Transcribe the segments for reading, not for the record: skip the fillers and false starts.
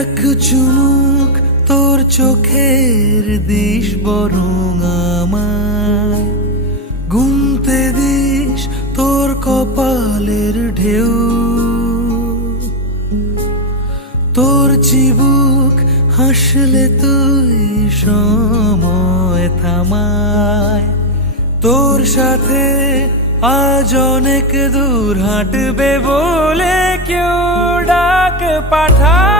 এক চুমুক তোর চোখের দিস বরং আমায় গুনতে দিস তোর কপালের ঢেউ, তোর চিবুক হাসলে তুই সময় থামায়, তোর সাথে আজ অনেক দূর হাঁটবে বলে কেউ ডাক পাঠায়,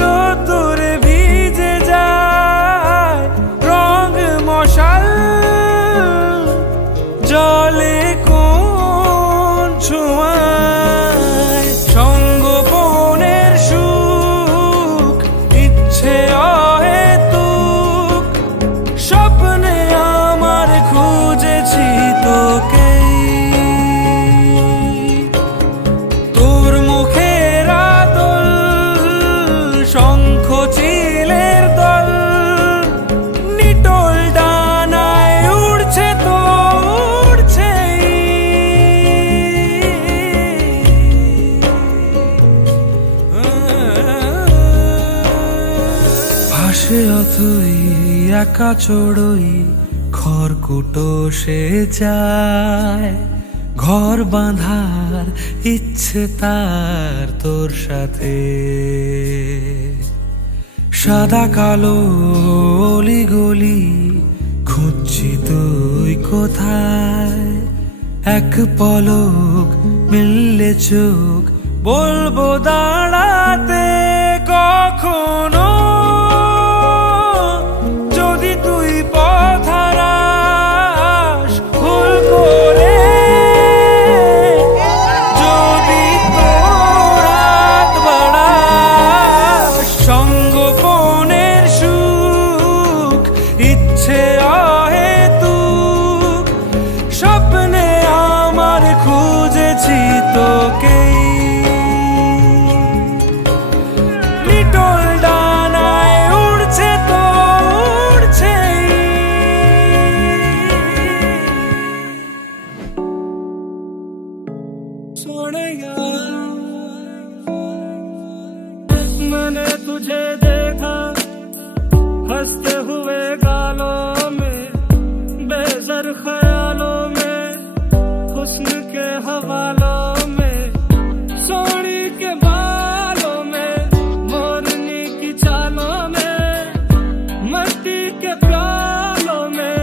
রোদ্দুরে ভিজে যায় রং মশাল, জলে কোন ছোঁয়ায় সঙ্গোপনের সুখ, ইচ্ছে অহেতুক স্বপ্নে আমার খুঁজেছি তোকে, তোর মুখের আদল শঙ্খ চিলের দল, নিটোল ডানায় উড়ছে তো উড়ছেই, ভাসে অথই একা চড়ই খড়কুটো সে যায়, ঘর বাঁধার ইচ্ছে তার তোর সাথে, সাদা কালো অলি গলি খুঁজছি তুই কোথায়, এক পলক মিললে চোখ বলবো দাঁড়াতে কখনো, যদি তুই পথ হারাস ভুল করে, যদি তোর হাত বাড়াস সঙ্গোপনের সুখ, ইচ্ছে অহেতুক স্বপ্নে আমার খুঁজেছি তোকে, লিটল ডানায় উড়ছে তো উড়ছেই। सोनिया मैंने तुझे देखा हंसते हुए गालों में, बेज़र ख्यालों में, हुस्न के हवालों में, सोनी के बालों में, मोरनी की चालों में, मस्ती के प्यालों में,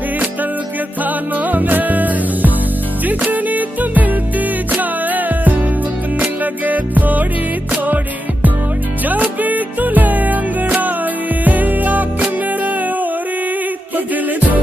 पीतल के थालों में, जितनी तू मिलती जाए उतनी लगे थोड़ी थोड़ी, जब भी तुले अंगड़ाई आके मेरे ओरी तो दिल जो